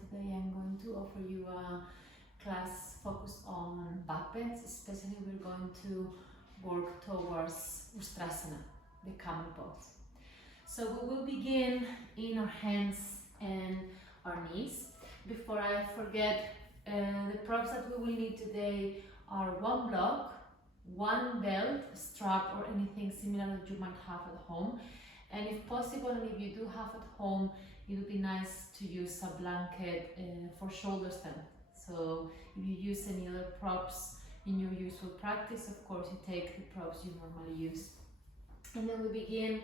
today I'm going to offer you a class focused on back bends. Especially we're going to work towards Ustrasana, the camel pose. So we will begin in our hands and our knees. Before I forget, the props that we will need today are one block, one belt, strap or anything similar that you might have at home. And if possible, and if you do have at home, it would be nice to use a blanket for shoulder strength. So if you use any other props in your usual practice, of course you take the props you normally use. And then we begin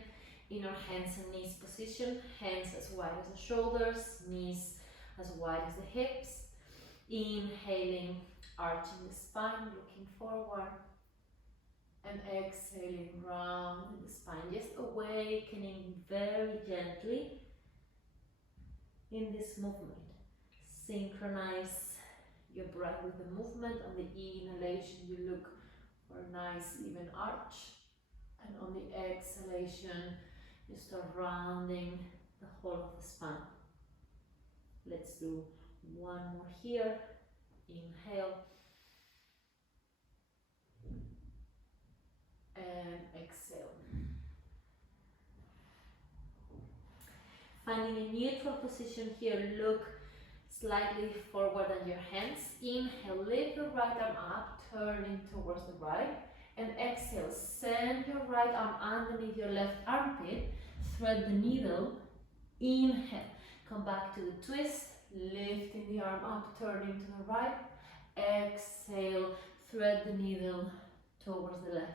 in our hands and knees position, hands as wide as the shoulders, knees as wide as the hips. Inhaling, arching the spine, looking forward. And exhaling, rounding the spine, just awakening very gently in this movement. Synchronize your breath with the movement. On the inhalation, you look for a nice even arch. And on the exhalation, you start rounding the whole of the spine. Let's do one more here. Inhale. And exhale. Finding a neutral position here, look slightly forward on your hands. Inhale, lift your right arm up, turning towards the right. And exhale, send your right arm underneath your left armpit, thread the needle. Inhale, come back to the twist, lifting the arm up, turning to the right. Exhale, thread the needle towards the left.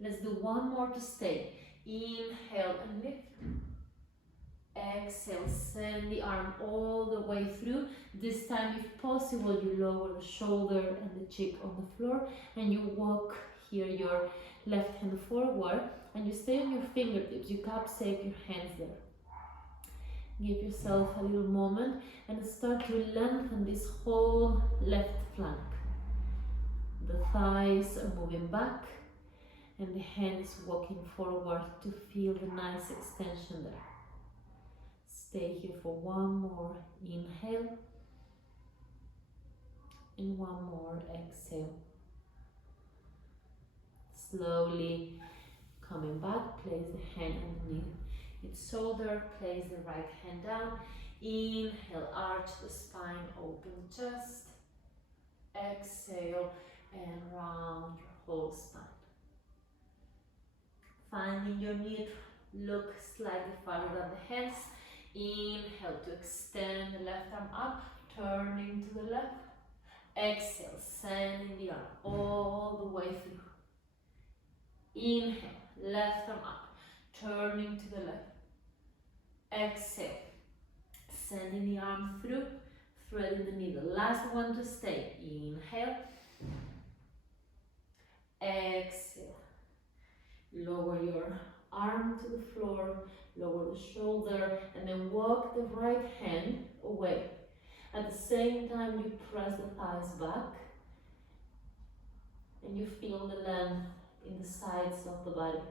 Let's do one more to stay. Inhale and lift. Exhale, send the arm all the way through. This time, if possible, you lower the shoulder and the cheek on the floor and you walk here your left hand forward and you stay on your fingertips. You cup shape your hands there. Give yourself a little moment and start to lengthen this whole left flank. The thighs are moving back. And the hand is walking forward to feel the nice extension there. Stay here for one more inhale and one more exhale. Slowly coming back, place the hand underneath its shoulder, place the right hand down. Inhale, arch the spine, open the chest. Exhale and round your whole spine. Finding your neutral, look slightly farther than the hands. Inhale to extend the left arm up, turning to the left. Exhale, sending the arm all the way through. Inhale, left arm up, turning to the left. Exhale, sending the arm through, threading the needle. Last one to stay. Inhale. Exhale. Lower your arm to the floor, lower the shoulder, and then walk the right hand away. At the same time, you press the thighs back, and you feel the length in the sides of the body.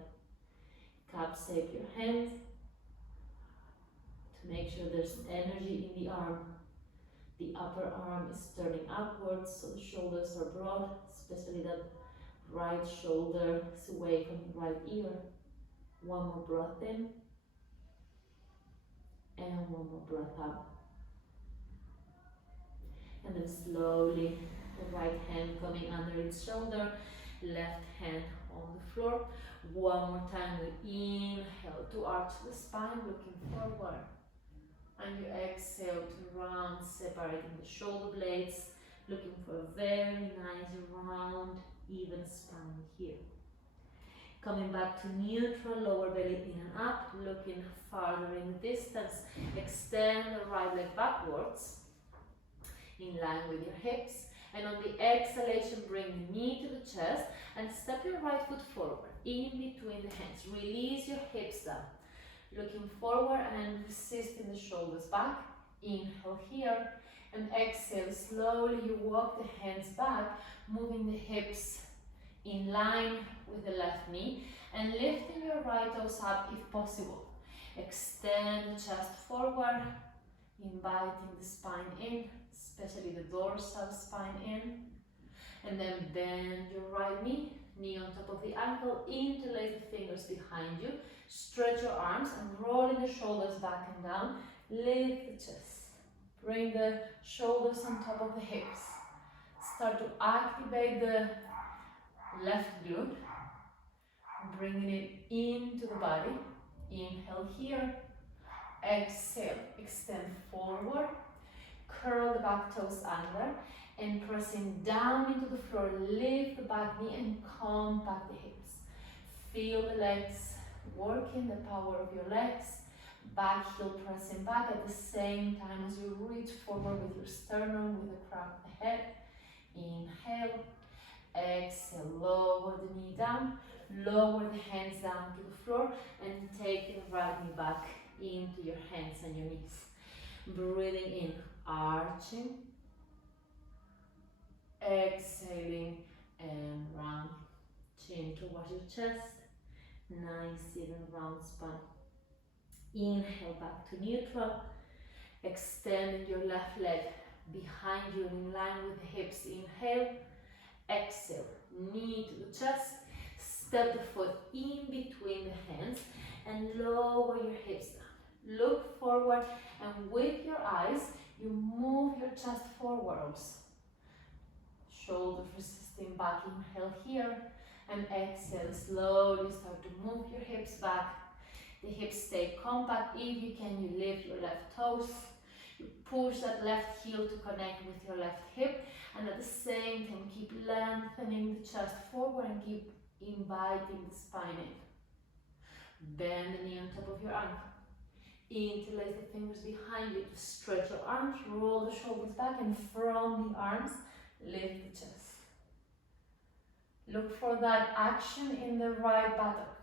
Cup shape your hands to make sure there's energy in the arm. The upper arm is turning upwards, so the shoulders are broad, especially that right shoulder is away from the right ear. One more breath in and one more breath out. And then slowly the right hand coming under its shoulder, left hand on the floor. One more time we inhale to arch the spine, looking forward. And you exhale to round, separating the shoulder blades, looking for a very nice round even spine here. Coming back to neutral, lower belly in and up, looking farther in the distance. Extend the right leg backwards, in line with your hips. And on the exhalation, bring the knee to the chest and step your right foot forward, in between the hands. Release your hips down, looking forward and resisting the shoulders back. Inhale here. And exhale, slowly you walk the hands back, moving the hips in line with the left knee and lifting your right toes up if possible. Extend the chest forward, inviting the spine in, especially the dorsal spine in. And then bend your right knee, knee on top of the ankle, interlace the fingers behind you, stretch your arms and rolling the shoulders back and down, lift the chest. Bring the shoulders on top of the hips. Start to activate the left glute, bringing it into the body. Inhale here, exhale, extend forward, curl the back toes under, and pressing down into the floor, lift the back knee and compact the hips. Feel the legs working, the power of your legs. Back heel pressing back at the same time as you reach forward with your sternum, with the crown of the head. Inhale, exhale, lower the knee down, lower the hands down to the floor, and take the right knee back into your hands and your knees. Breathing in, arching. Exhaling and round, chin towards your chest. Nice even round spine. Inhale back to neutral. Extending your left leg behind you in line with the hips. Inhale. Exhale. Knee to the chest. Step the foot in between the hands and lower your hips down. Look forward and with your eyes you move your chest forwards. Shoulders resisting back, inhale here, and exhale, slowly start to move your hips back. The hips stay compact. If you can, you lift your left toes. You push that left heel to connect with your left hip, and at the same time, keep lengthening the chest forward and keep inviting the spine in. Bend the knee on top of your ankle. Interlace the fingers behind you to stretch your arms, roll the shoulders back, and from the arms, lift the chest. Look for that action in the right buttock.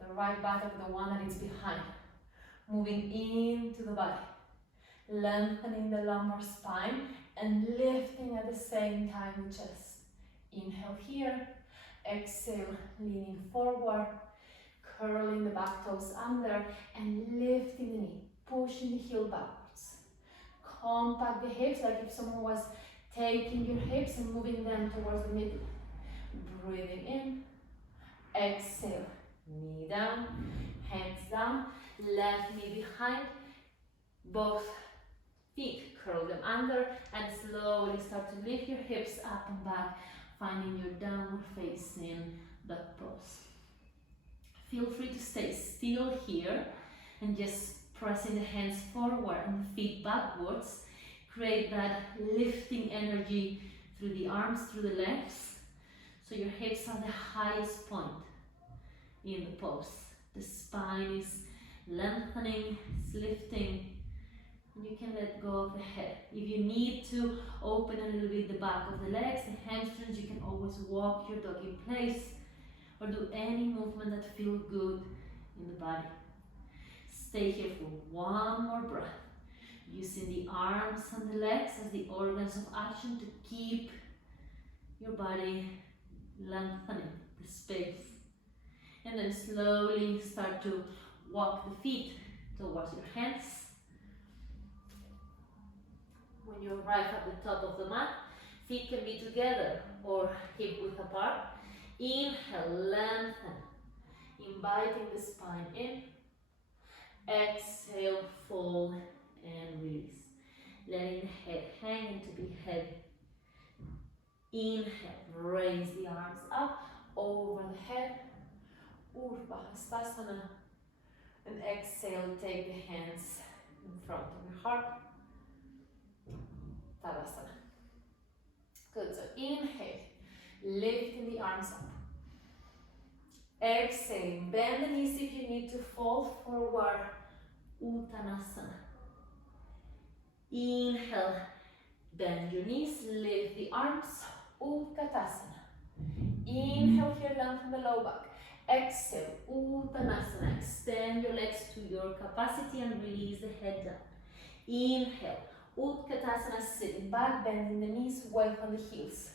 The right buttock, the one that is behind. Moving into the body. Lengthening the lumbar spine and lifting at the same time the chest. Inhale here. Exhale, leaning forward. Curling the back toes under and lifting the knee. Pushing the heel backwards. Compact the hips like if someone was taking your hips and moving them towards the middle. Breathing in. Exhale. Knee down. Hands down. Left knee behind. Both feet curl them under and slowly start to lift your hips up and back, finding your downward facing dog pose. Feel free to stay still here and just pressing the hands forward and the feet backwards. Create that lifting energy through the arms, through the legs. So your hips are the highest point in the pose. The spine is lengthening, it's lifting. And you can let go of the head. If you need to open a little bit the back of the legs, the hamstrings, you can always walk your dog in place or do any movement that feels good in the body. Stay here for one more breath. Using the arms and the legs as the organs of action to keep your body lengthening the space. And then slowly start to walk the feet towards your hands. When you arrive at the top of the mat, feet can be together or hip width apart. Inhale, lengthen, inviting the spine in. Exhale, fold and release. Letting the head hang and to be heavy. Inhale, raise the arms up over the head. Halasana. And exhale, take the hands in front of your heart. Navasana. Good, so inhale, lifting the arms up. Exhale, bend the knees if you need to fold forward. Ustrasana. Inhale, bend your knees, lift the arms. Ustrasana. Inhale here, lengthen the low back. Exhale, Ustrasana. Extend your legs to your capacity and release the head down. Inhale, Ustrasana, sitting back, bending the knees, weight on the heels.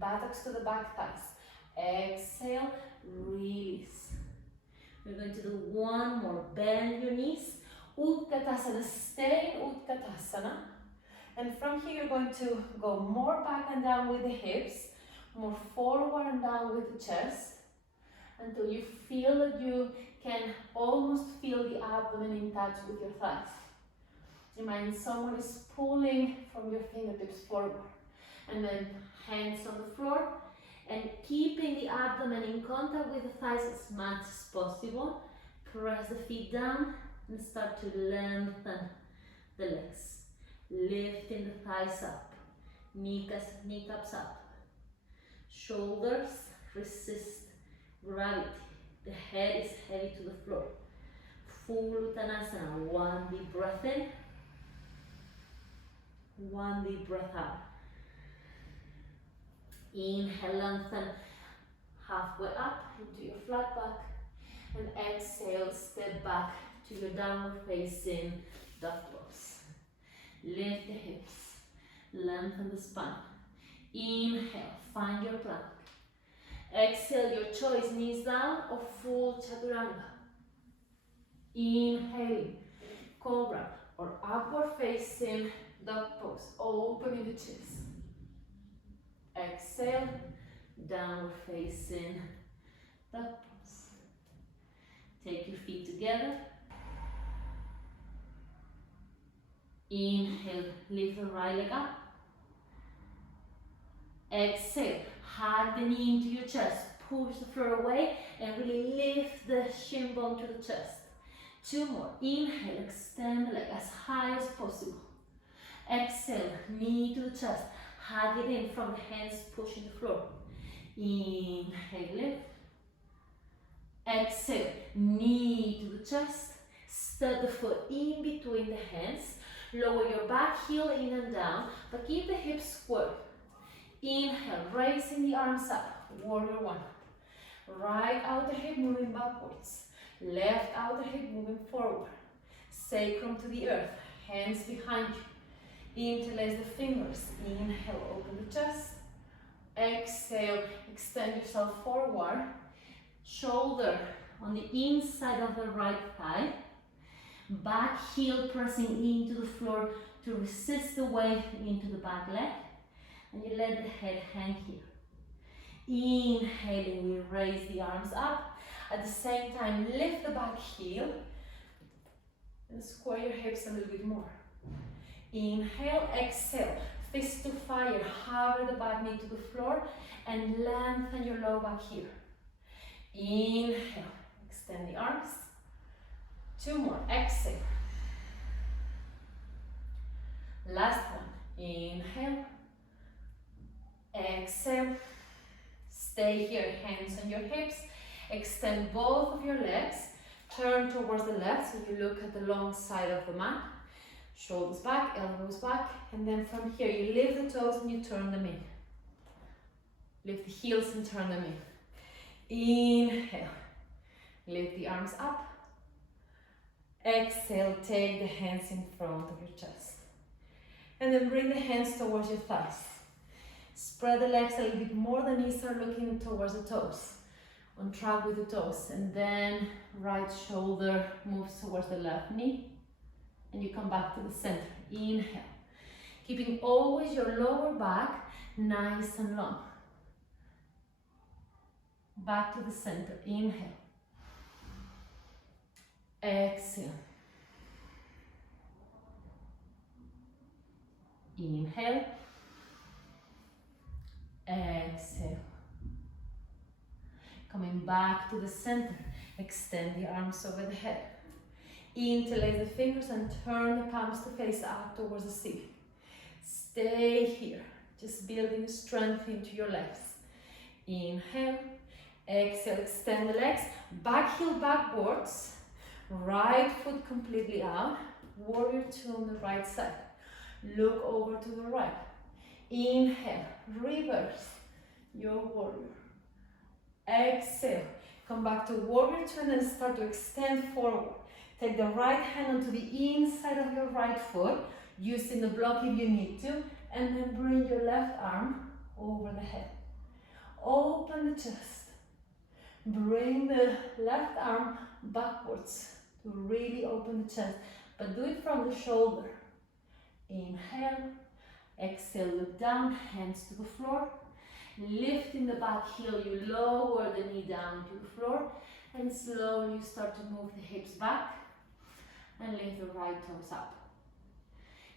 Buttocks to the back thighs. Exhale, release. We're going to do one more. Bend your knees, Utkatasana, stay in Utkatasana. And from here you're going to go more back and down with the hips, more forward and down with the chest, until you feel that you can almost feel the abdomen in touch with your thighs. Imagine someone is pulling from your fingertips forward, and then hands on the floor, and keeping the abdomen in contact with the thighs as much as possible. Press the feet down and start to lengthen the legs. Lifting the thighs up, kneecaps up. Shoulders resist gravity. The head is heavy to the floor. Full Uttanasana. One deep breath in. One deep breath out. Inhale, lengthen halfway up into your flat back. And exhale, step back to your downward facing dog pose. Lift the hips. Lengthen the spine. Inhale, find your plank. Exhale, your choice, knees down or full chaturanga. Inhaling, cobra or upward facing dog pose, opening the chest. Exhale, downward facing dog pose. Take your feet together. Inhale, lift the right leg up. Exhale, hug the knee into your chest. Push the floor away and really lift the shin bone to the chest. Two more. Inhale, extend the leg as high as possible. Exhale, knee to the chest. Hug it in from the hands, pushing the floor. Inhale, lift. Exhale, knee to the chest. Step the foot in between the hands. Lower your back heel in and down, but keep the hips squared. Inhale, raising the arms up, warrior one. Right outer hip moving backwards. Left outer hip moving forward. Sacrum to the earth, hands behind you. Interlace the fingers. Inhale, open the chest. Exhale, extend yourself forward. Shoulder on the inside of the right thigh. Back heel pressing into the floor to resist the weight into the back leg. And you let the head hang here. Inhaling, we raise the arms up. At the same time, lift the back heel and square your hips a little bit more. Inhale, exhale, fist to fire, hover the back knee to the floor and lengthen your low back here. Inhale, extend the arms. Two more, exhale. Last one, inhale. Exhale, stay here, hands on your hips, extend both of your legs, turn towards the left so you look at the long side of the mat, shoulders back, elbows back, and then from here you lift the toes and you turn them in. Lift the heels and turn them in. Inhale, lift the arms up. Exhale, take the hands in front of your chest. And then bring the hands towards your thighs. Spread the legs a little bit more, the knees are looking towards the toes. On track with the toes. And then right shoulder moves towards the left knee. And you come back to the center. Inhale. Keeping always your lower back nice and long. Back to the center. Inhale. Exhale. Inhale. Exhale. Coming back to the center. Extend the arms over the head. Interlace the fingers and turn the palms to face out towards the ceiling. Stay here. Just building strength into your legs. Inhale. Exhale. Extend the legs. Back heel backwards. Right foot completely out. Warrior two on the right side. Look over to the right. Inhale, reverse your warrior. Exhale, come back to warrior two and then start to extend forward. Take the right hand onto the inside of your right foot, using the block if you need to, and then bring your left arm over the head. Open the chest. Bring the left arm backwards to really open the chest. but do it from the shoulder. Inhale, exhale, look down, hands to the floor. Lifting the back heel, you lower the knee down to the floor, and slowly you start to move the hips back and lift the right toes up.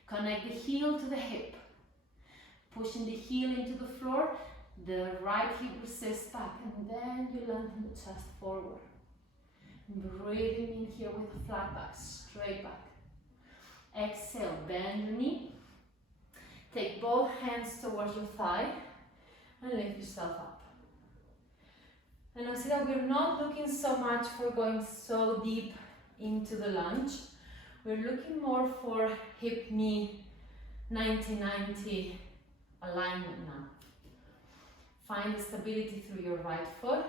Connect the heel to the hip, pushing the heel into the floor, the right hip resists back, and then you lengthen the chest forward. Breathing in here with a flat back, straight back. Exhale, bend your knee. Take both hands towards your thigh and lift yourself up. And now see that we're not looking so much for going so deep into the lunge. We're looking more for hip-knee 90-90 alignment now. Find the stability through your right foot,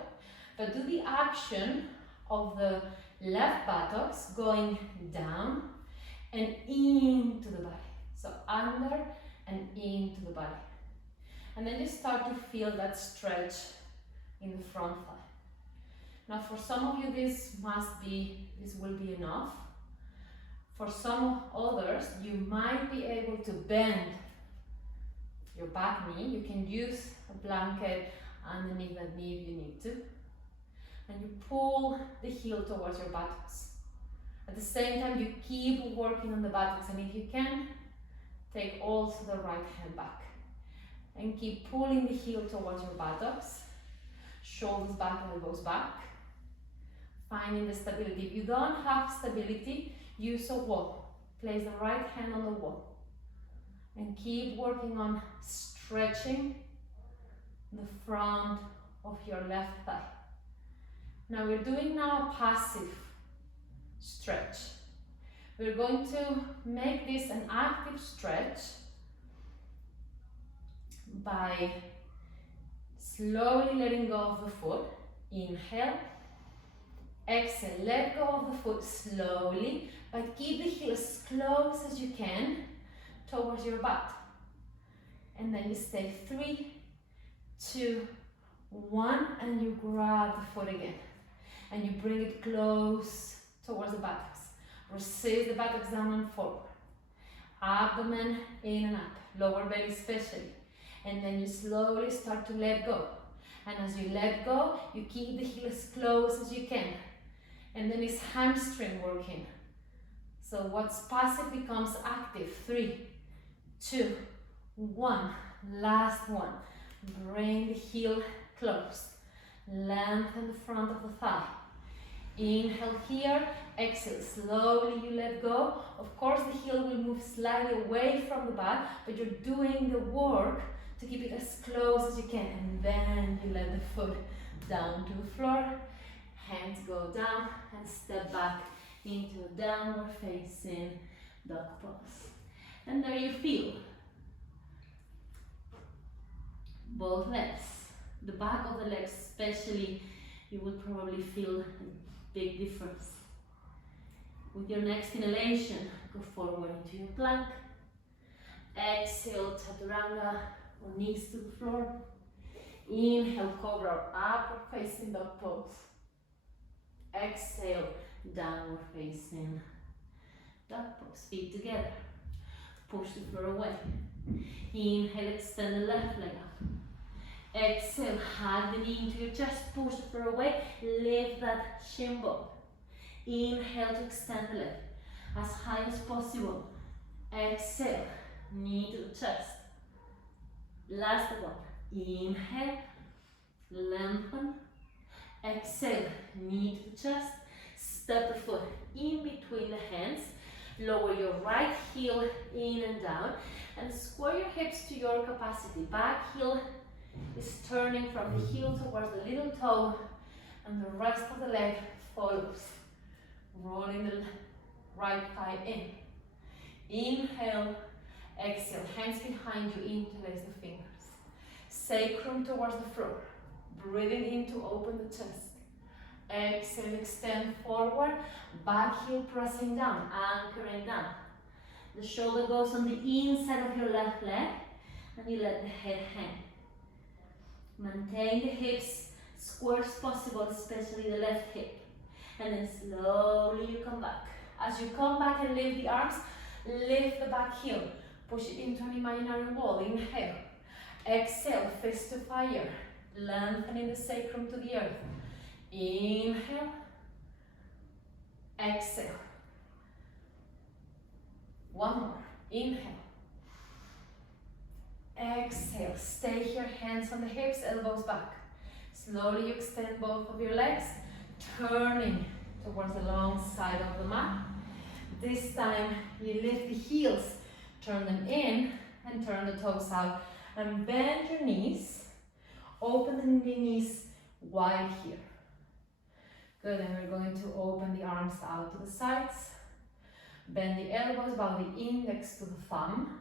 but do the action of the left buttocks going down and into the body. So under and into the body. And then you start to feel that stretch in the front thigh. Now for some of you this will be enough. For some others, you might be able to bend your back knee. You can use a blanket underneath that knee if you need to. And you pull the heel towards your buttocks. At the same time, you keep working on the buttocks, and if you can, take also the right hand back. And keep pulling the heel towards your buttocks. Shoulders back, elbows back. Finding the stability. If you don't have stability, use a wall. Place the right hand on the wall. And keep working on stretching the front of your left thigh. Now we're doing now a passive stretch. We're going to make this an active stretch by slowly letting go of the foot. Inhale. Exhale, let go of the foot slowly, but keep the heel as close as you can towards your butt. And then you stay 3, 2, 1, and you grab the foot again. And you bring it close towards the buttocks. Resist the buttocks down and forward. Abdomen in and up, lower belly especially. And then you slowly start to let go. And as you let go, you keep the heel as close as you can. And then it's hamstring working. So what's passive becomes active. 3, 2, 1. Last one. Bring the heel close. Lengthen the front of the thigh. Inhale here. Exhale. Slowly you let go. Of course the heel will move slightly away from the butt, but you're doing the work to keep it as close as you can. And then you let the foot down to the floor. Hands go down and step back into a downward facing dog pose. And there you feel both legs. The back of the legs especially, you will probably feel a big difference. With your next inhalation, go forward into your plank. Exhale, chaturanga, or knees to the floor. Inhale, cobra or upward facing dog pose. Exhale, downward facing dog pose. Feet together. Push the floor away. Inhale, extend the left leg up. Exhale, hug the knee into your chest. Push the floor away. Lift that shin bone. Inhale to extend the leg as high as possible. Exhale, knee to the chest. Last one. Inhale, lengthen. Exhale, knee to the chest. Step the foot in between the hands. Lower your right heel in and down. And square your hips to your capacity. Back heel is turning from the heel towards the little toe. And the rest of the leg follows. Rolling the right thigh in. Inhale, exhale. Hands behind you, interlace the fingers. Sacrum towards the floor. Breathing in to open the chest. Exhale, extend forward. Back heel pressing down, anchoring down. The shoulder goes on the inside of your left leg and you let the head hang. Maintain the hips square as possible, especially the left hip. And then slowly you come back. As you come back and lift the arms, lift the back heel. Push it into an imaginary wall. Inhale. Exhale, fist to fire. Lengthening the sacrum to the earth. Inhale. Exhale. One more. Inhale. Exhale. Stay here, hands on the hips, elbows back. Slowly you extend both of your legs, turning towards the long side of the mat. This time you lift the heels, turn them in and turn the toes out. And bend your knees, open the knees wide here. Good, and we're going to open the arms out to the sides. Bend the elbows, bow the index to the thumb.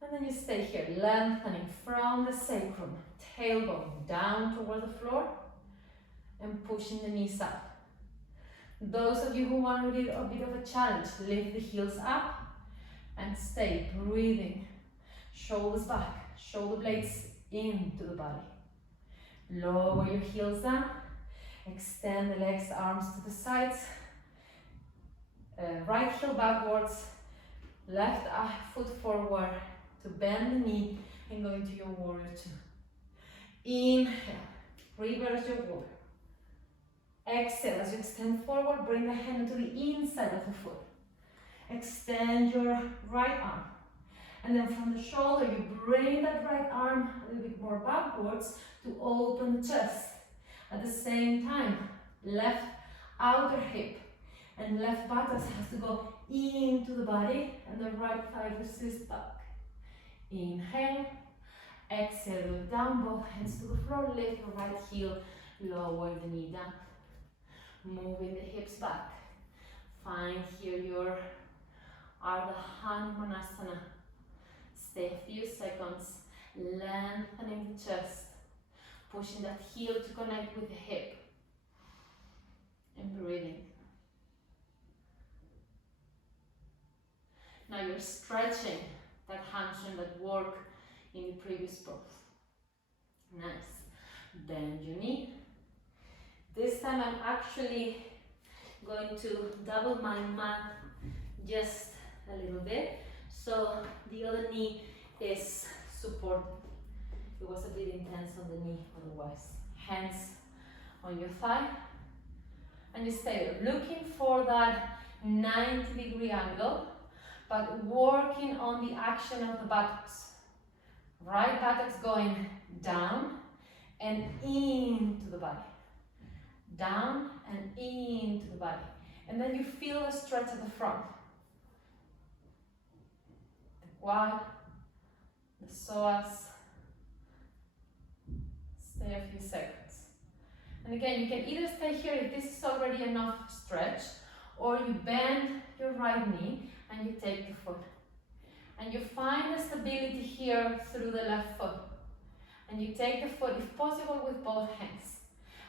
And then you stay here, lengthening from the sacrum, tailbone down toward the floor, and pushing the knees up. Those of you who want a bit of a challenge, lift the heels up and stay breathing. Shoulders back, shoulder blades into the body. Lower your heels down, extend the legs, arms to the sides. Right heel backwards, left foot forward to bend the knee and go into your warrior two. Inhale, reverse your warrior. Exhale, as you extend forward, bring the hand to the inside of the foot. Extend your right arm. And then from the shoulder, you bring that right arm a little bit more backwards to open the chest. At the same time, left outer hip and left buttocks has to go into the body and the right thigh resists back. Inhale, exhale, look down, both hands to the floor, lift the right heel, lower the knee down. Moving the hips back. Find here your Anahatasana. Stay a few seconds, lengthening the chest, pushing that heel to connect with the hip, and breathing. Now you're stretching that hamstring that worked in the previous pose. Nice. Bend your knee. This time I'm actually going to double my mat just a little bit. So the other knee is supported. It was a bit intense on the knee otherwise. Hands on your thigh. And you stay there, looking for that 90-degree angle, but working on the action of the buttocks. Right buttocks going down and into the body. Down and into the body. And then you feel a stretch at the front. The quad, the psoas. Stay a few seconds. And again, you can either stay here if this is already enough stretch, or you bend your right knee and you take the foot. And you find the stability here through the left foot. And you take the foot, if possible, with both hands.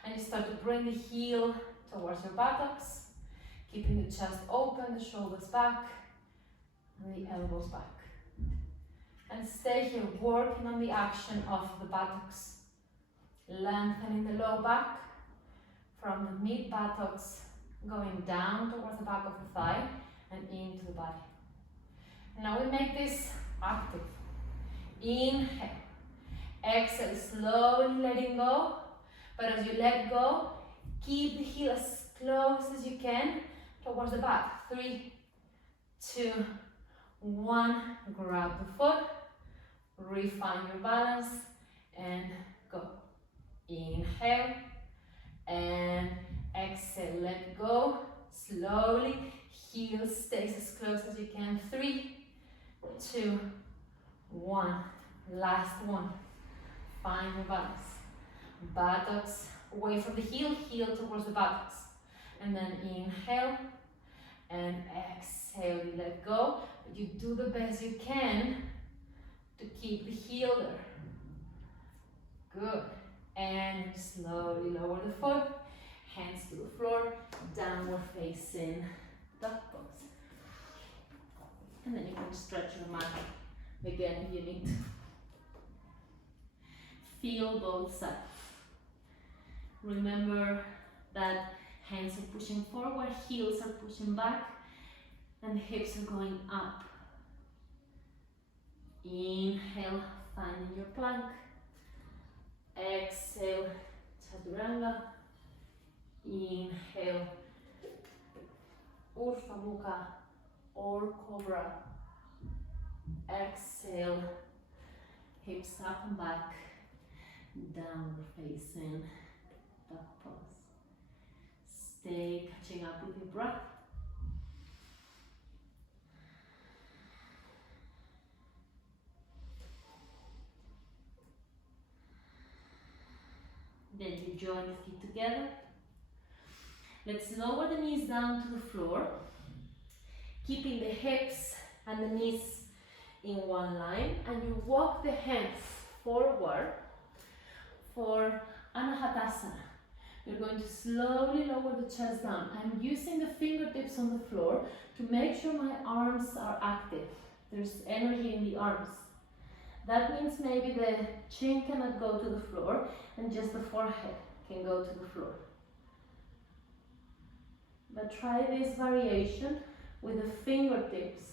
And you start to bring the heel towards your buttocks, keeping the chest open, the shoulders back, and the elbows back. And stay here, working on the action of the buttocks. Lengthening the low back from the mid buttocks, going down towards the back of the thigh and into the body. And now we make this active. Inhale. Exhale, slowly letting go. But as you let go, keep the heel as close as you can towards the back. 3, 2, 1. Grab the foot. Refine your balance and go. Inhale and exhale. Let go. Slowly. Heel stays as close as you can. 3, 2, 1. Last one. Find your balance. Buttocks away from the heel, heel towards the buttocks. And then inhale and exhale. You let go, but you do the best you can to keep the heel there. Good. And slowly lower the foot, hands to the floor, downward facing dog pose. And then you can stretch your mat again if you need to. Feel both sides. Remember that Hands are pushing forward, heels are pushing back, and the hips are going up. Inhale, finding your plank. Exhale, chaturanga. Inhale, Urdhva Mukha or Cobra. Exhale, hips up and back, downward facing dog pose. Stay catching up with your breath. Then you join the feet together. Let's lower the knees down to the floor, keeping the hips and the knees in one line, and you walk the hands forward for Anahatasana. You're going to slowly lower the chest down. I'm using the fingertips on the floor to make sure my arms are active. There's energy in the arms. That means maybe the chin cannot go to the floor and just the forehead can go to the floor. But try this variation with the fingertips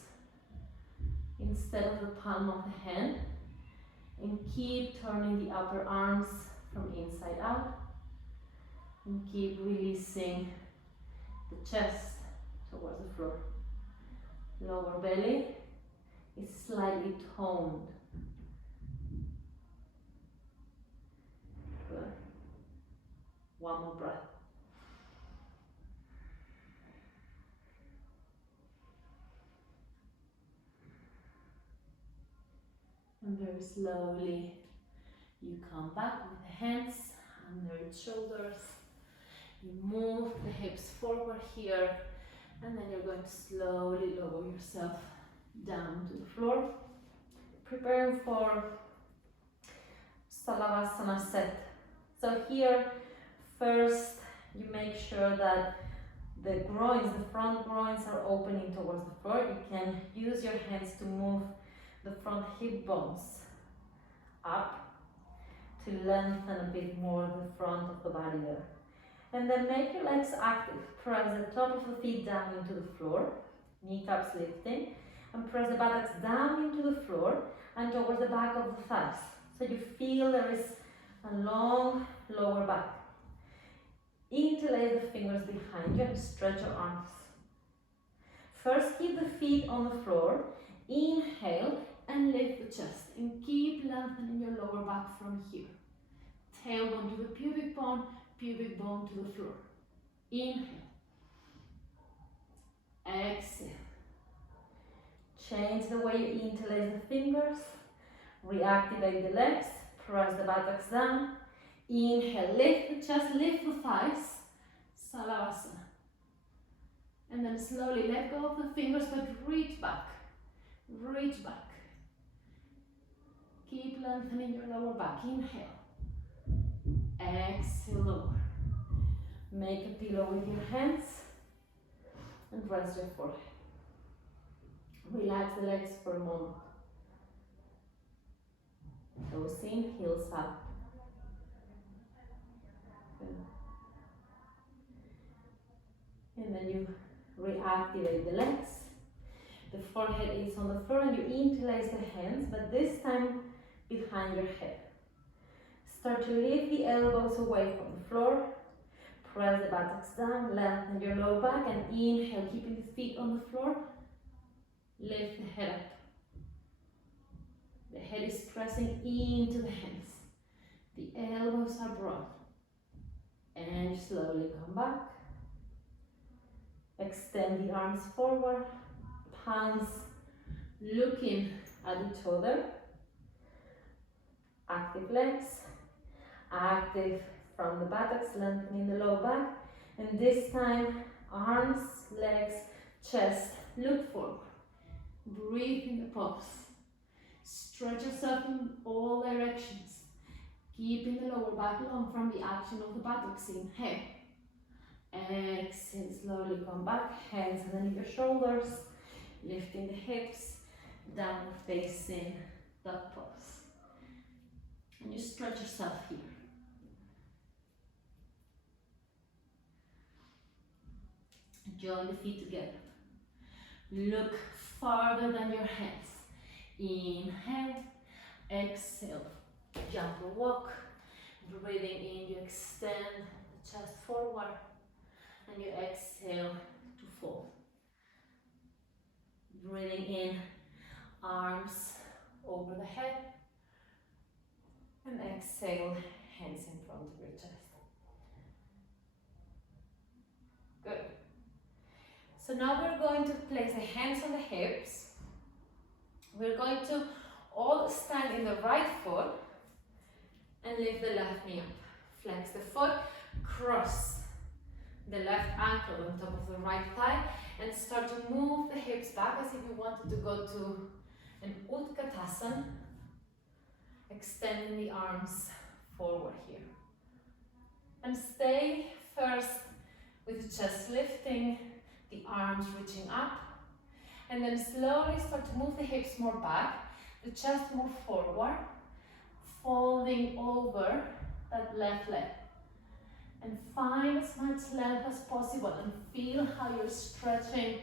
instead of the palm of the hand, and keep turning the upper arms from inside out, and keep releasing the chest towards the floor. Lower belly is slightly toned. Good. One more breath. And very slowly you come back with the hands under your shoulders. You move the hips forward here, and then you're going to slowly lower yourself down to the floor. Preparing for Salavasana set. So here, first you make sure that the groins, the front groins are opening towards the floor. You can use your hands to move the front hip bones up to lengthen a bit more the front of the body there. And then make your legs active. Press the top of the feet down into the floor, kneecaps lifting, and press the buttocks down into the floor and towards the back of the thighs. So you feel there is a long lower back. Interlace the fingers behind you and stretch your arms. First, keep the feet on the floor. Inhale and lift the chest, and keep lengthening your lower back from here. Tailbone to the pubic bone to the floor. Inhale. Exhale. Change the way you interlace the fingers. Reactivate the legs. Press the buttocks down. Inhale, lift the chest, lift the thighs. Salavasana. And then slowly let go of the fingers, but reach back. Reach back. Keep lengthening your lower back. Inhale. Exhale, lower. Make a pillow with your hands and rest your forehead. Relax the legs for a moment. Toes in, heels up. Good. And then you reactivate the legs. The forehead is on the floor and you interlace the hands, but this time behind your head. Start to lift the elbows away from the floor. Press the buttocks down, lengthen your lower back, and inhale, keeping the feet on the floor. Lift the head up. The head is pressing into the hands. The elbows are broad. And slowly come back. Extend the arms forward. Palms looking at each other. Active legs. Active from the buttocks, lengthening the lower back. And this time, arms, legs, chest, look forward. Breathe in the pose. Stretch yourself in all directions. Keeping the lower back long from the action of the buttocks. Inhale. Exhale, slowly come back. Hands underneath your shoulders. Lifting the hips. Downward facing dog pose. And you stretch yourself here. Join the feet together. Look farther than your hands. Inhale, exhale, jump or walk. Breathing in, you extend the chest forward, and you exhale to fold. Breathing in, arms over the head, and exhale, hands in front of your chest. Good. So now we're going to place the hands on the hips. We're going to all stand in the right foot and lift the left knee up. Flex the foot, cross the left ankle on top of the right thigh, and start to move the hips back as if you wanted to go to an Utkatasana, extending the arms forward here. And stay first with the chest lifting, the arms reaching up, and then slowly start to move the hips more back, the chest more forward, folding over that left leg. And find as much length as possible and feel how you're stretching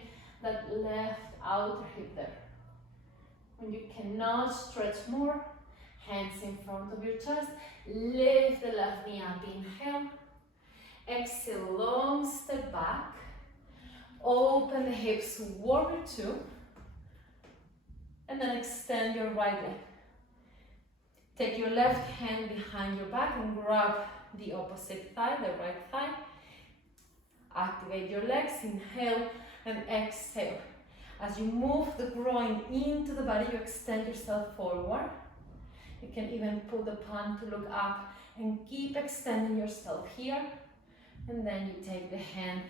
that left outer hip there. When you cannot stretch more, hands in front of your chest, lift the left knee up, inhale, exhale, long step back, open the hips, warrior two, and then extend your right leg. Take your left hand behind your back and grab the opposite thigh, the right thigh. Activate your legs, inhale and exhale. As you move the groin into the body, you extend yourself forward. You can even put the palm to look up and keep extending yourself here. And then you take the hand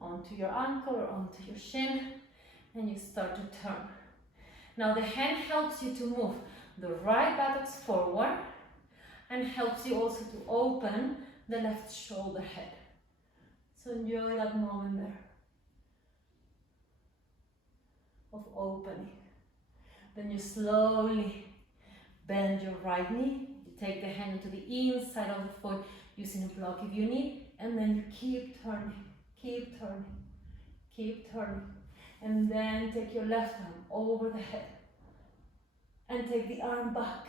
onto your ankle or onto your shin and you start to turn. Now the hand helps you to move the right buttocks forward and helps you also to open the left shoulder head. So enjoy that moment there of opening. Then you slowly bend your right knee. You take the hand to the inside of the foot using a block if you need, and then you keep turning, keep turning, keep turning. And then take your left arm over the head and take the arm back.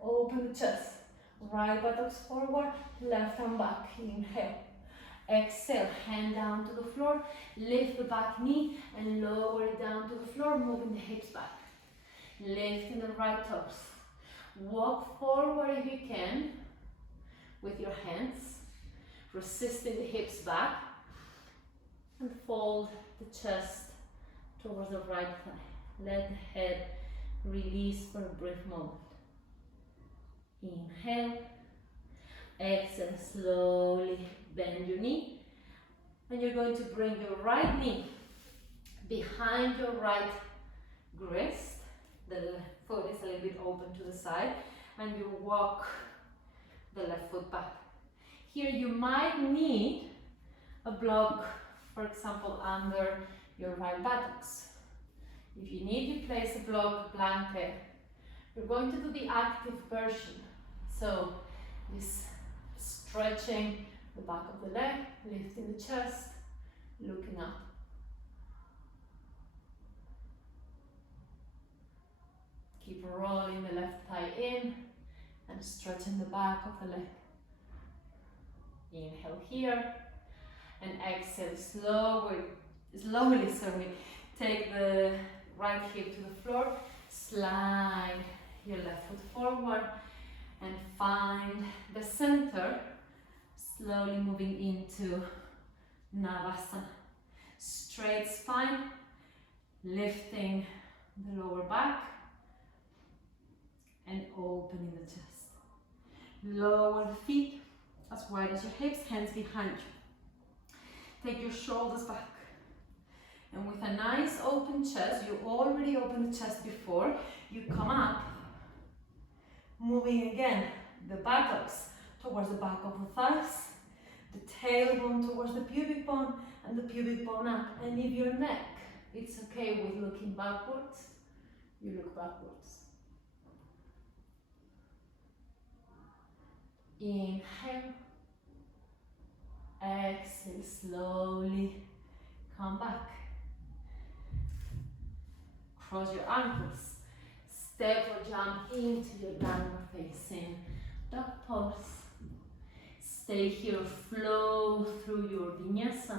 Open the chest. Right buttocks forward, left arm back. Inhale. Exhale, hand down to the floor. Lift the back knee and lower it down to the floor, moving the hips back. Lifting the right toes. Walk forward if you can with your hands, resisting the hips back, and fold the chest towards the right thigh. Let the head release for a brief moment. Inhale, exhale, slowly bend your knee, and you're going to bring your right knee behind your right wrist. The left foot is a little bit open to the side, and you walk the left foot back. Here you might need a block, for example, under your right buttocks. If you need, you place a block blanket. You're going to do the active version. So this stretching the back of the leg, lifting the chest, looking up. Keep rolling the left thigh in and stretching the back of the leg. Inhale here and exhale slowly, take the right hip to the floor, slide your left foot forward and find the center, slowly moving into Navasana. Straight spine, lifting the lower back and opening the chest. Lower the feet as wide as your hips, hands behind you. Take your shoulders back. And with a nice open chest, you already opened the chest before, you come up, moving again the buttocks towards the back of the thighs, the tailbone towards the pubic bone, and the pubic bone up. And if your neck, it's okay with looking backwards, you look backwards. Inhale, exhale slowly, Come back. Cross your ankles. Step or jump into your downward facing dog pose. Stay here, flow through your Vinyasa.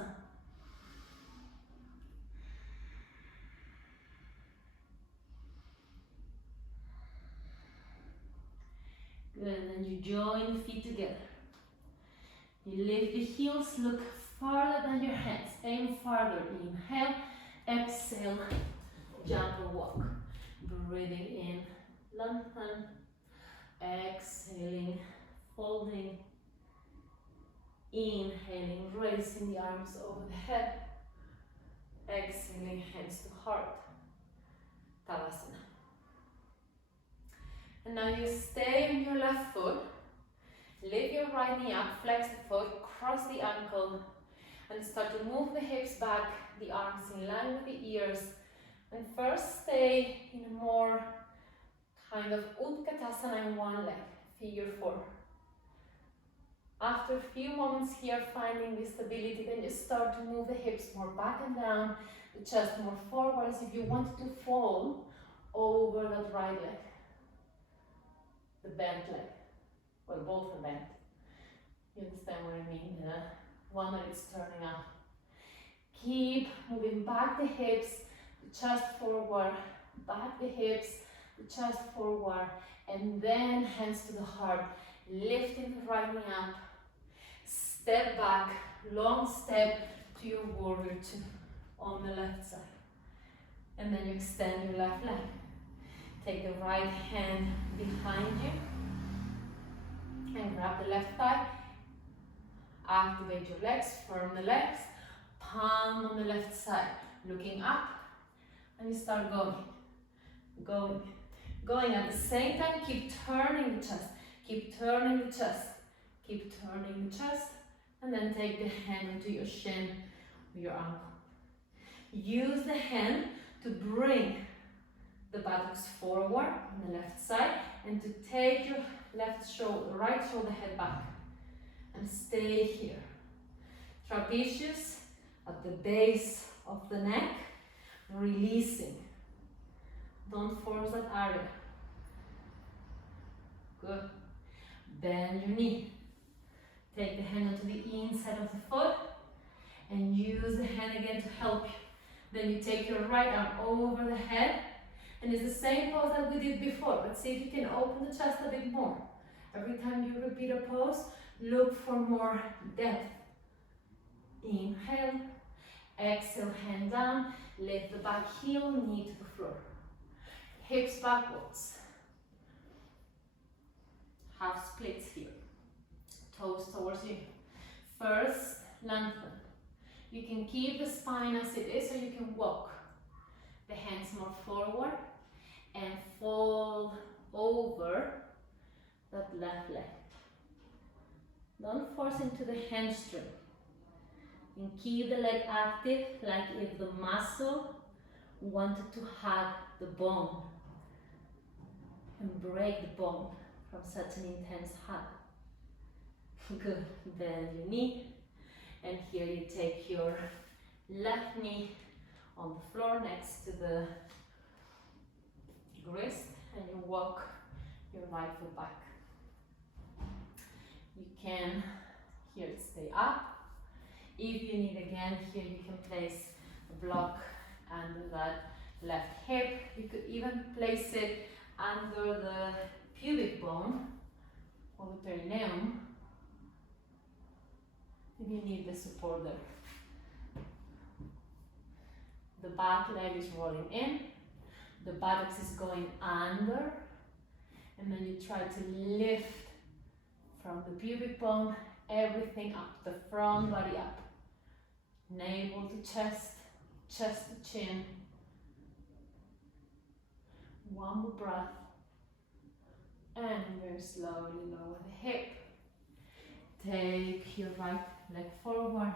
Good, and then you join the feet together. You lift the heels, look farther than your hands. Aim farther. Inhale, exhale, jump or walk. Breathing in, lengthen. Exhaling, folding. Inhaling, raising the arms over the head. Exhaling, hands to heart. Halasana. And now you stay on your left foot. Lift your right knee up, flex the foot, cross the ankle, and start to move the hips back, the arms in line with the ears. And first stay in a more kind of Utkatassana in one leg, figure 4. After a few moments here, finding this stability, then you start to move the hips more back and down, the chest more forward, as if you wanted to fall over that right leg, the bent leg. Well, both are bent. You understand what I mean? The one that is turning up. Keep moving back the hips, the chest forward, back the hips, the chest forward, and then hands to the heart, lifting the right knee up, step back, long step to your warrior 2 on the left side. And then you extend your left leg. Take the right hand behind you and grab the left thigh. Activate your legs, firm the legs, palm on the left side, looking up, and you start going at the same time. Keep turning the chest, keep turning the chest, keep turning the chest, and then take the hand into your shin or your ankle. Use the hand to bring the buttocks forward on the left side and to take your right shoulder head back and stay here. Trapezius at the base of the neck, releasing. Don't force that area. Good. Bend your knee. Take the hand onto the inside of the foot and use the hand again to help you. Then you take your right arm over the head, and it's the same pose that we did before, but see if you can open the chest a bit more. Every time you repeat a pose, look for more depth. Inhale, exhale, hand down, lift the back heel, knee to the floor. Hips backwards. Half splits here. Toes towards you. First, lengthen. You can keep the spine as it is, or you can walk. The hands more forward and fold over that left leg. Don't force into the hamstring. And keep the leg active, like if the muscle wanted to hug the bone and break the bone from such an intense hug. Good. Bend your knee, and here you take your left knee on the floor next to the wrist, and you walk your right foot back. You can here stay up. If you need again, here you can place a block under that left hip. You could even place it under the pubic bone or the perineum if you need the support there. The back leg is rolling in, the buttocks is going under, and then you try to lift from the pubic bone, everything up, the front body up. Navel to chest, chest to chin. One more breath. And very slowly lower the hip. Take your right leg forward.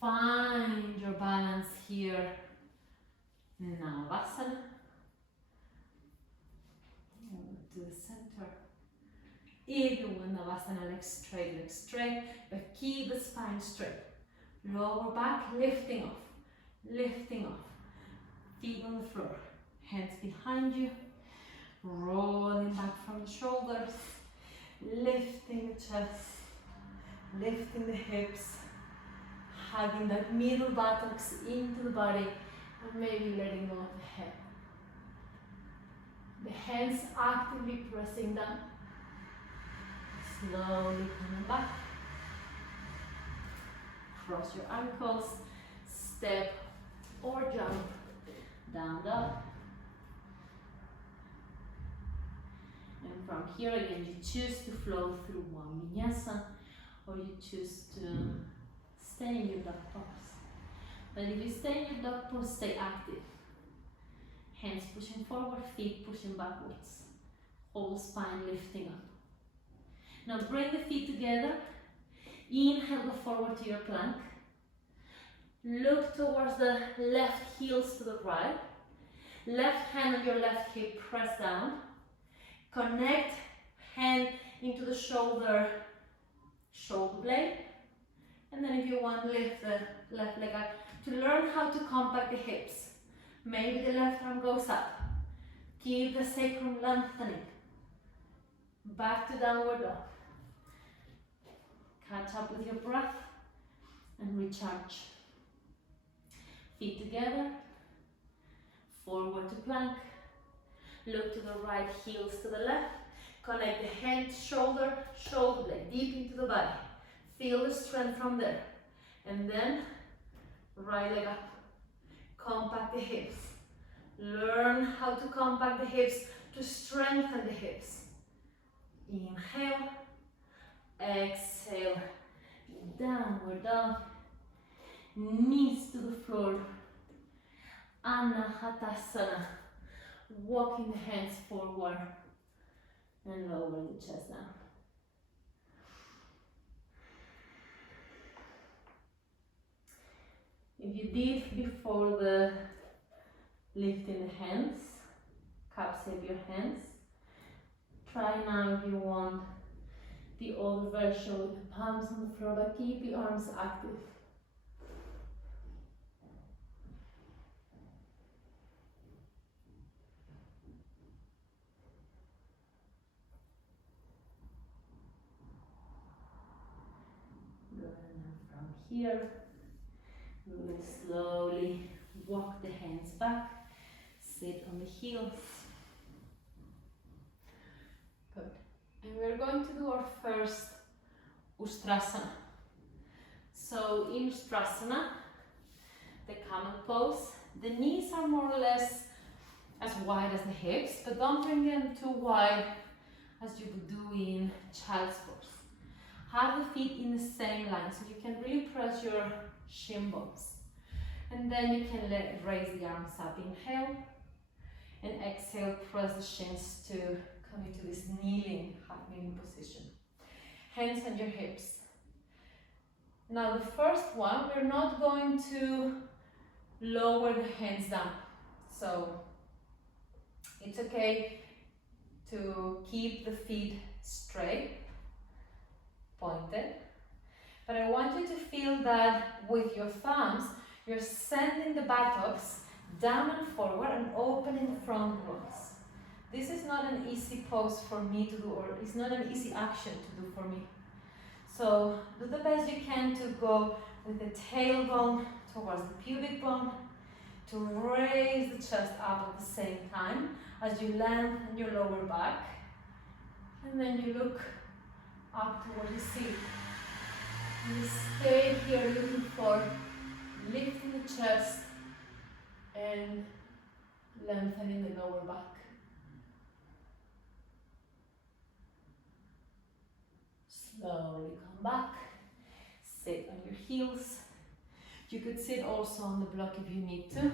Find your balance here. Navasana. To the center. If you want Navasana, legs straight, but keep the spine straight. Lower back, lifting off, lifting off. Feet on the floor, hands behind you, rolling back from the shoulders, lifting the chest, lifting the hips, hugging that middle buttocks into the body, and maybe letting go of the head. The hands actively pressing down, slowly coming back. Cross your ankles, step or jump, down, dog. And from here again, you choose to flow through one vinyasa, or you choose to stay in your dog pose. But if you stay in your dog pose, stay active. Hands pushing forward, feet pushing backwards. Whole spine lifting up. Now bring the feet together. Inhale, go forward to your plank. Look towards the left heels to the right. Left hand on your left hip, press down. Connect hand into the shoulder blade. And then if you want, lift the left leg up to learn how to compact the hips. Maybe the left arm goes up. Keep the sacrum lengthening. Back to downward dog. Catch up with your breath and recharge. Feet together, forward to plank. Look to the right, heels to the left. Connect the hand, shoulder blade deep into the body. Feel the strength from there. And then right leg up. Compact the hips. Learn how to compact the hips to strengthen the hips. Inhale. Exhale, downward dog, knees to the floor, Anahatasana, walking the hands forward and lowering the chest down. If you did before the lifting the hands, cup save your hands, try now if you want the old version with the palms on the floor, but keep the arms active. Good, and from here, we will slowly walk the hands back, sit on the heels. Good. And we're going to do our first Ustrasana. So in Ustrasana, the camel pose, the knees are more or less as wide as the hips, but don't bring them too wide as you would do in child's pose. Have the feet in the same line so you can really press your shin bones. And then you can raise the arms up. Inhale and exhale, press the shins to come into this kneeling, half kneeling position. Hands on your hips. Now the first one, we're not going to lower the hands down. So it's okay to keep the feet straight, pointed. But I want you to feel that with your thumbs, you're sending the buttocks down and forward and opening the front bones. This is not an easy pose for me to do, or it's not an easy action to do for me. So do the best you can to go with the tailbone towards the pubic bone, to raise the chest up at the same time as you lengthen your lower back. And then you look up to what you see. And you stay here looking for lifting the chest and lengthening the lower back. Slowly come back, sit on your heels. You could sit also on the block if you need to.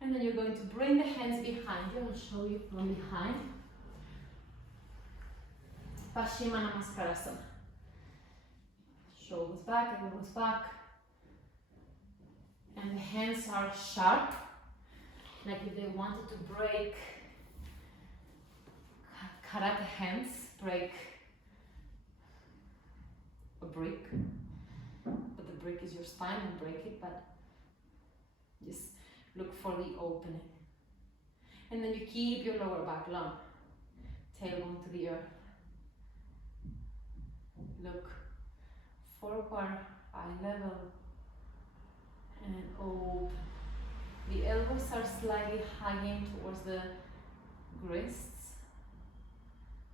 And then you're going to bring the hands behind you. I'll show you from behind. Paschimana Namaskara. Shoulders back, elbows back. And the hands are sharp, like if they wanted to break karate hands, break a brick, but the brick is squeeze your spine and break it, but just look for the opening. And then you keep your lower back long, tailbone to the earth. Look forward, eye level, and open. The elbows are slightly hanging towards the wrists,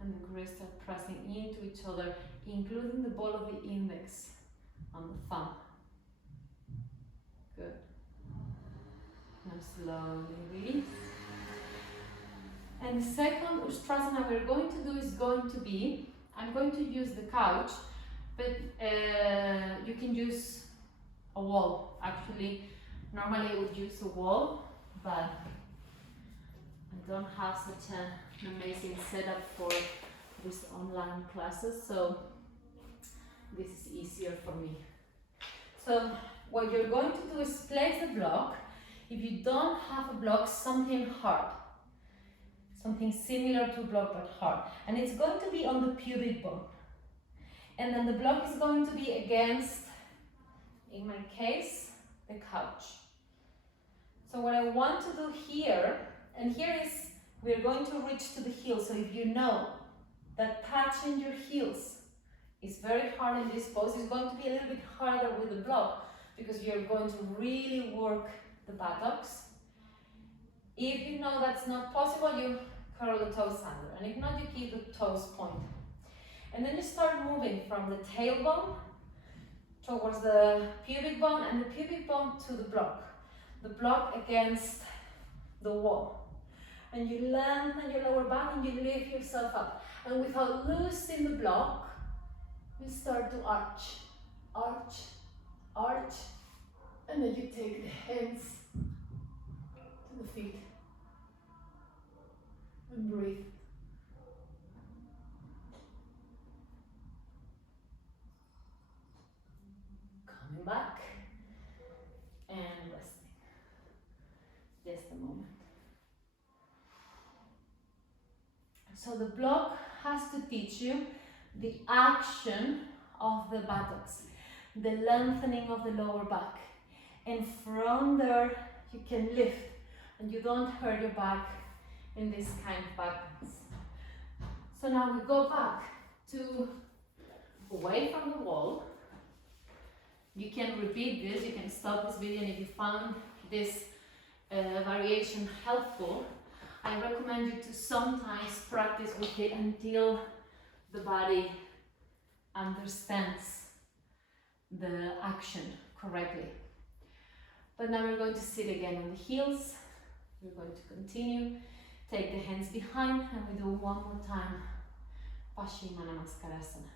and the wrists are pressing into each other, including the ball of the index on the thumb. Good. Now slowly release. And the second Ustrasana we're going to do is going to be, I'm going to use the couch, but you can use a wall. Actually, normally I would use a wall, but I don't have such an amazing setup for these online classes, so this is easier for me. So what you're going to do is place the block. If you don't have a block, something hard, something similar to block but hard, and it's going to be on the pubic bone. And then the block is going to be against, in my case, the couch. So what I want to do here, and here is, we're going to reach to the heel. So if you know that touching your heels is very hard in this pose, it's going to be a little bit harder with the block because you're going to really work the buttocks. If you know that's not possible, you curl the toes under, and if not, you keep the toes pointed. And then you start moving from the tailbone towards the pubic bone, and the pubic bone to the block against the wall. And you lengthen your lower back and you lift yourself up. And without losing the block, you start to arch, arch, arch, and then you take the hands to the feet and breathe. Coming back and resting. Just a moment. So the block has to teach you the action of the buttocks, the lengthening of the lower back. And from there, you can lift and you don't hurt your back in this kind of balance. So now we go back to away from the wall. You can repeat this, you can stop this video, and if you found this variation helpful, I recommend you to sometimes practice with it until the body understands the action correctly. But now we're going to sit again on the heels. We're going to continue. Take the hands behind, and we do one more time Paschimottanasana.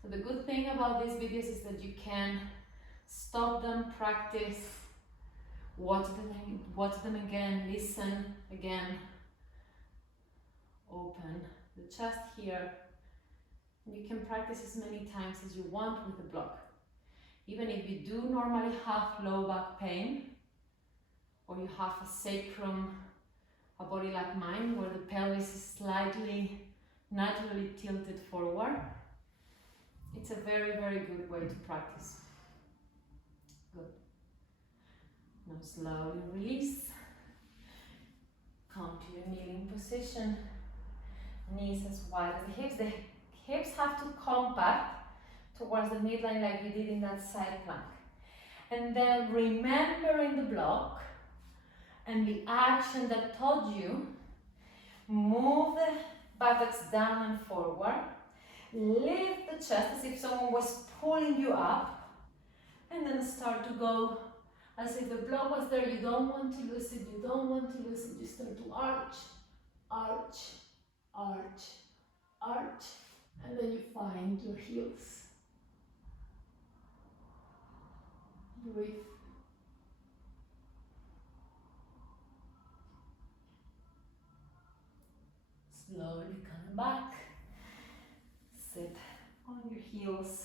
So the good thing about these videos is that you can stop them, practice, watch them again, listen again, open the chest here. You can practice as many times as you want with the block. Even if you do normally have low back pain, or you have a sacrum, a body like mine, where the pelvis is slightly naturally tilted forward, it's a very, very good way to practice. Good. Now slowly release. Come to your kneeling position. Knees as wide as the hips. The hips have to compact towards the midline like you did in that side plank. And then remembering the block and the action that taught you, move the buttocks down and forward. Lift the chest as if someone was pulling you up, and then start to go as if the block was there. You don't want to lose it, you don't want to lose it. You start to arch, arch, arch, arch, and then you find your heels. Breathe. Slowly coming back. Sit on your heels.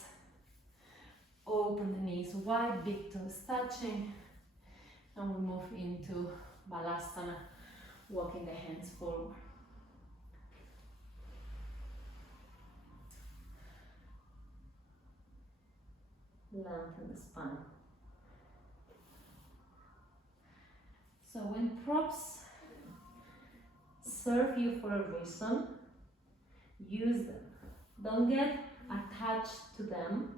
Open the knees wide, big toes touching. And we move into Halasana, walking the hands forward. lengthen the spine. So when props serve you for a reason, use them. Don't get attached to them.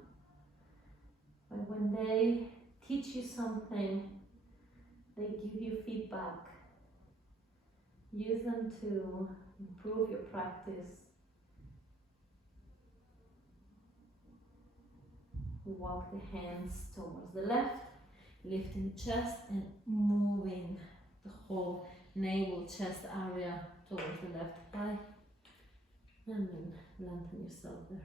But when they teach you something, they give you feedback. Use them to improve your practice. Walk the hands towards the left, lifting the chest and moving the whole navel chest area towards the left thigh. And then lengthen yourself there.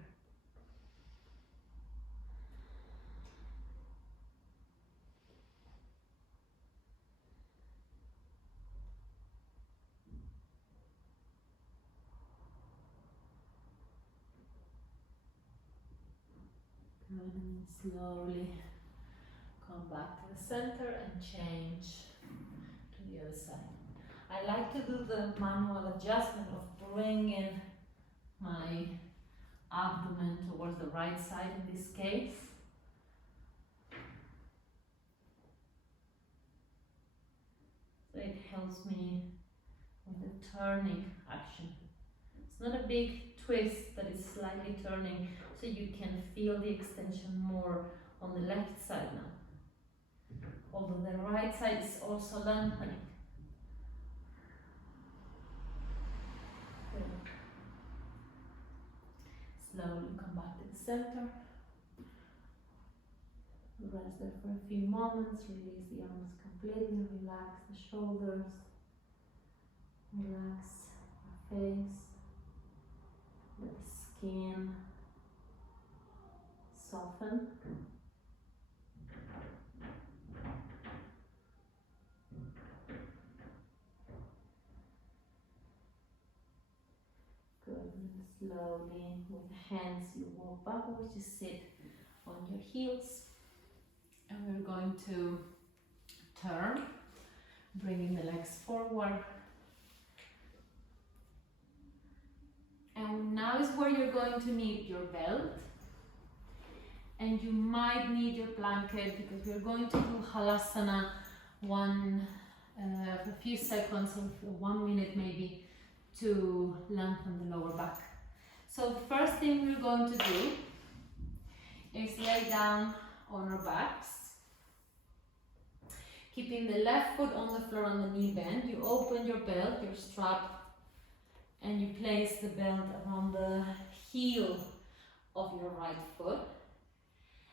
Good, and then slowly come back to the center and change to the other side. I like to do the manual adjustment of bringing my abdomen towards the right side in this case. So it helps me with the turning action. It's not a big twist, but it's slightly turning, so you can feel the extension more on the left side now. Although the right side is also lengthening. Good. Slowly come back to the center. Rest there for a few moments. Release the arms completely. Relax the shoulders. Relax your face. Let the skin soften. Good. And slowly, with the hands, you walk backwards. You sit on your heels. And we're going to turn, bringing the legs forward. And now is where you're going to need your belt. And you might need your blanket because we're going to do Halasana for a few seconds, or for 1 minute maybe, to lengthen the lower back. So the first thing we're going to do is lay down on our backs. Keeping the left foot on the floor on the knee bend, you open your belt, your strap, and you place the belt around the heel of your right foot.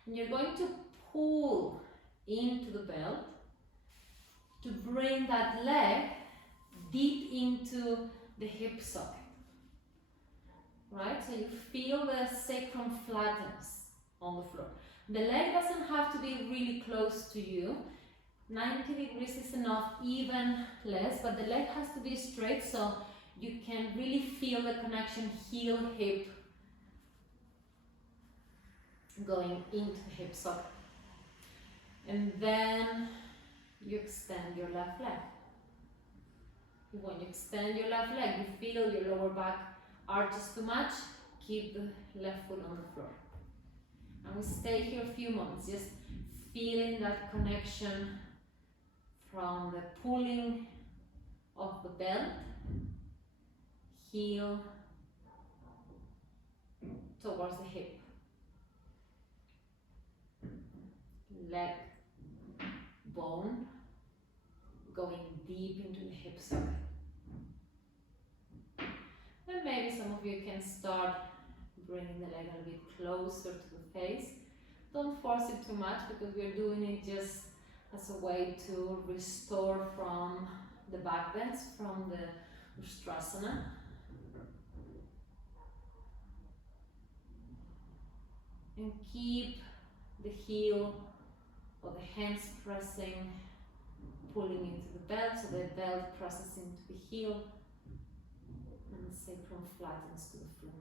And you're going to pull into the belt to bring that leg deep into the hip socket. Right? So you feel the sacrum flattens on the floor. The leg doesn't have to be really close to you. 90 degrees is enough, even less, but the leg has to be straight so you can really feel the connection heel-hip going into the hip socket. And then you extend your left leg. When you extend your left leg, you feel your lower back arches too much, keep the left foot on the floor. And we stay here a few moments, just feeling that connection from the pulling of the belt, heel towards the hip, leg, bone, going deep into the hip socket. Then maybe some of you can start bringing the leg a little bit closer to the face. Don't force it too much because we're doing it just as a way to restore from the back bends, from the Ustrasana. And keep the heel or the hands pressing, pulling into the belt, so the belt presses into the heel and the sacrum flattens to the floor.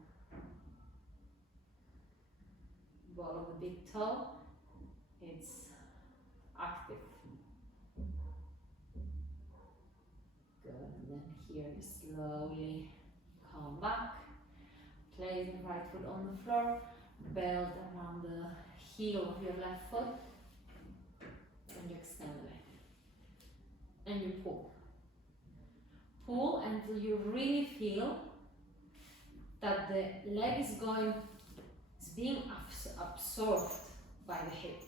Ball of the big toe, it's active. Good, and then here you slowly come back, place the right foot on the floor, belt around the heel of your left foot, and you extend the leg. And you pull. Pull until you really feel that the leg is being absorbed by the hip.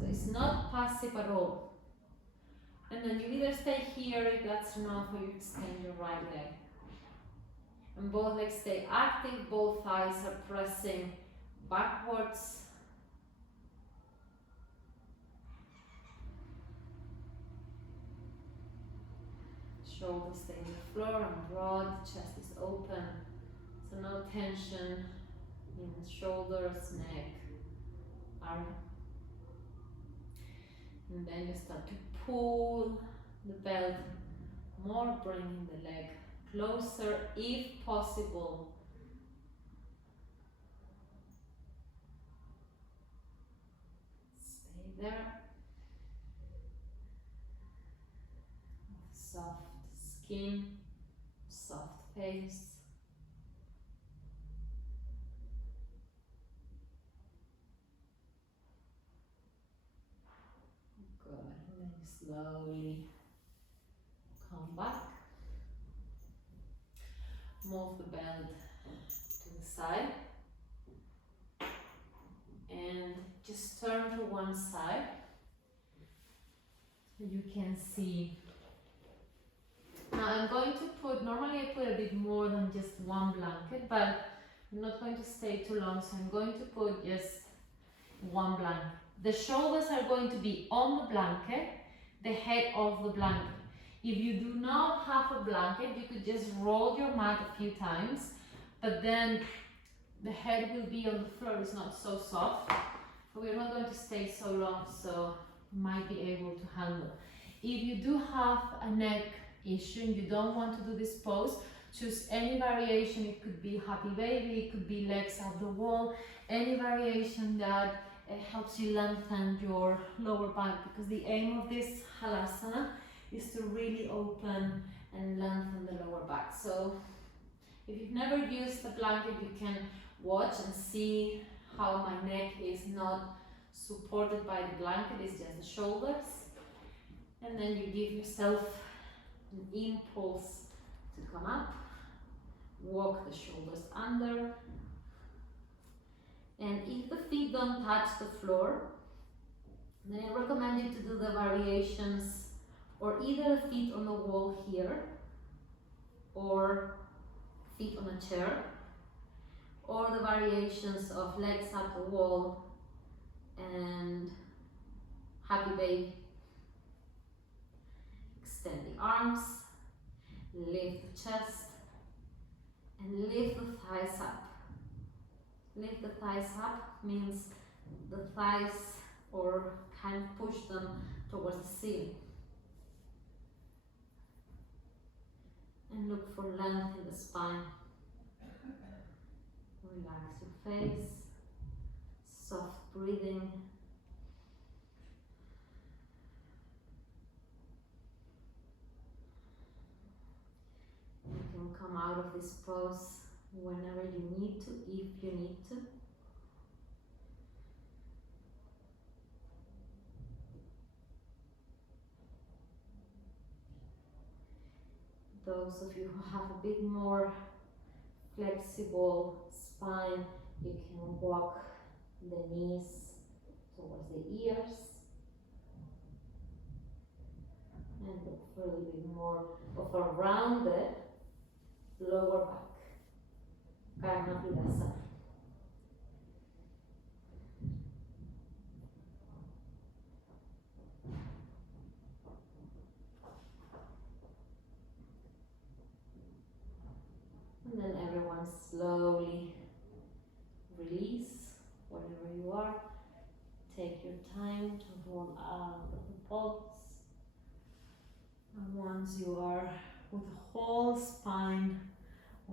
So it's not passive at all. And then you either stay here if that's enough, or you extend your right leg. And both legs stay active, both thighs are pressing backwards. Shoulders stay on the floor and broad, chest is open. So no tension in the shoulders, neck, arm. And then you start to pull the belt more, bringing the leg closer if possible. Stay there. Soft skin, soft face. Good, and then slowly come back. Move the belt to the side. And just turn to one side. So you can see. Now I'm going to put, normally I put a bit more than just one blanket, but I'm not going to stay too long, so I'm going to put just one blanket. The shoulders are going to be on the blanket, the head of the blanket. If you do not have a blanket, you could just roll your mat a few times, but then the head will be on the floor, it's not so soft. But we're not going to stay so long, so you might be able to handle. If you do have a neck issue and you don't want to do this pose, choose any variation. It could be happy baby, it could be legs up the wall, any variation that helps you lengthen your lower back, because the aim of this Halasana is to really open and lengthen the lower back. So if you've never used the blanket, you can watch and see how my neck is not supported by the blanket, it's just the shoulders. And then you give yourself an impulse to come up, walk the shoulders under, and if the feet don't touch the floor, then I recommend you to do the variations or either feet on the wall here, or feet on a chair, or the variations of legs up the wall and happy baby. Extend the arms, lift the chest, and lift the thighs up. Lift the thighs up means the thighs, or kind of push them towards the ceiling. And look for length in the spine. Relax your face, soft breathing. You can come out of this pose whenever you need to, if you need to. Those of you who have a bit more flexible spine, you can walk the knees towards the ears and look for a little bit more of a rounded lower back. Anahatasana. And then everyone slowly release wherever you are. Take your time to roll out of the pulse. And once you are with the whole spine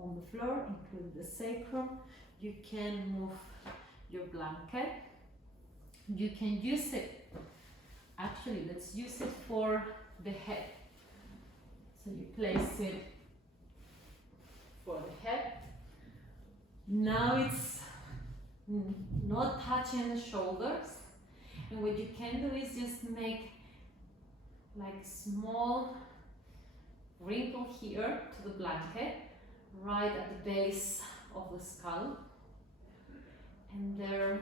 on the floor, including the sacrum, you can move your blanket. You can use it, actually let's use it for the head. So you place it for the head. Now it's not touching the shoulders. And what you can do is just make like small wrinkle here to the blanket, right at the base of the skull. And there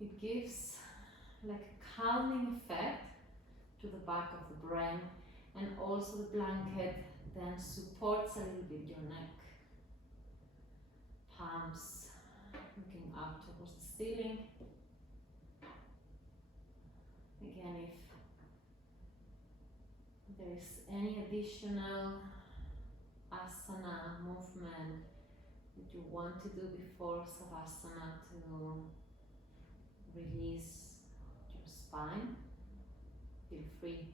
it gives like a calming effect to the back of the brain, and also the blanket then supports a little bit your neck. Palms looking up towards the ceiling. Again, if there is any additional asana movement that you want to do before Savasana to release your spine, feel free.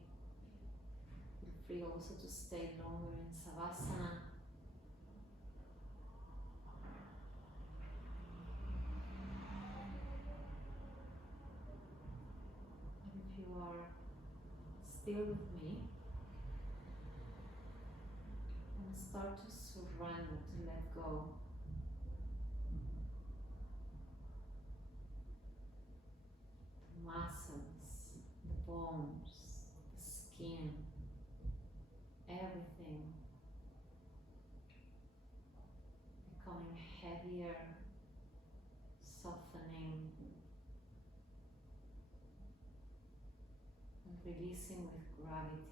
Feel free also to stay longer in Savasana. And if you are still with me, and start to surrender, to let go. The muscles, the bones, the skin, everything becoming heavier, softening, and releasing with gravity.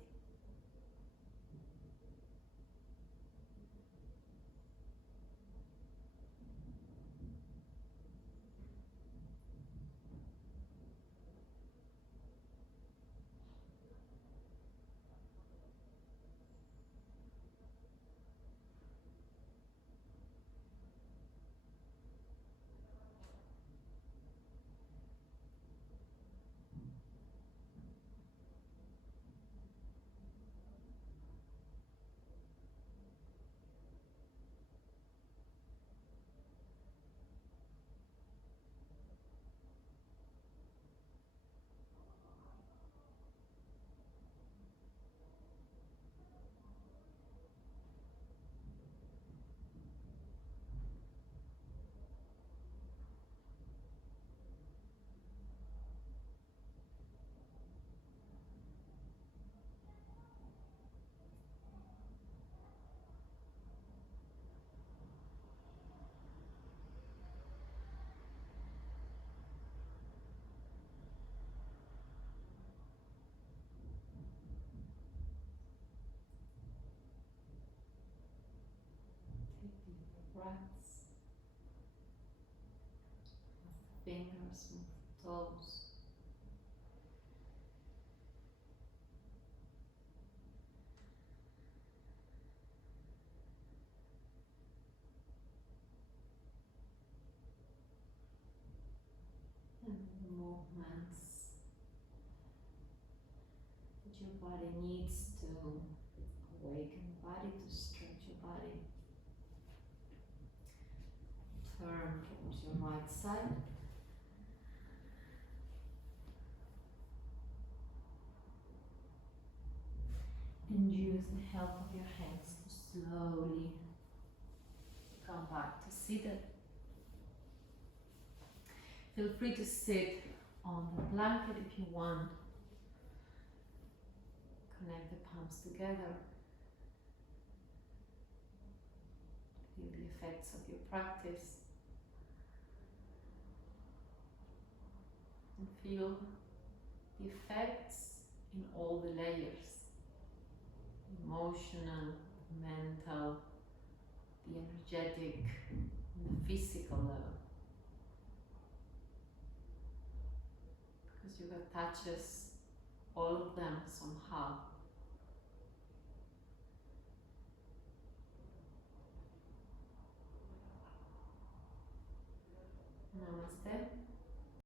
Take deep breaths. Move the fingers, move the toes. And the movements that your body needs to awaken the body, to stretch your body. Turn towards your right side. And use the help of your hands to slowly come back to seated. Feel free to sit on the blanket if you want. Connect the palms together. Feel the effects of your practice. And feel the effects in all the layers. Emotional, mental, the energetic, and the physical level. Because yoga touches all of them somehow.